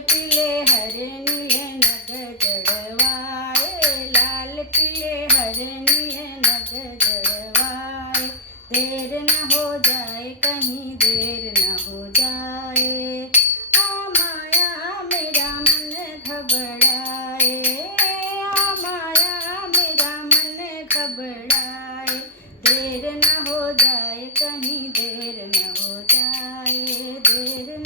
पीले हरे नीले नग जड़वाए, लाल पीले हरे नीले नग जड़वाए। देर न हो जाए कहीं देर न हो जाए, आ माया मेरा मन घबराए, आ माया मेरा मन घबराए। देर न हो जाए कहीं देर न हो जाए, देर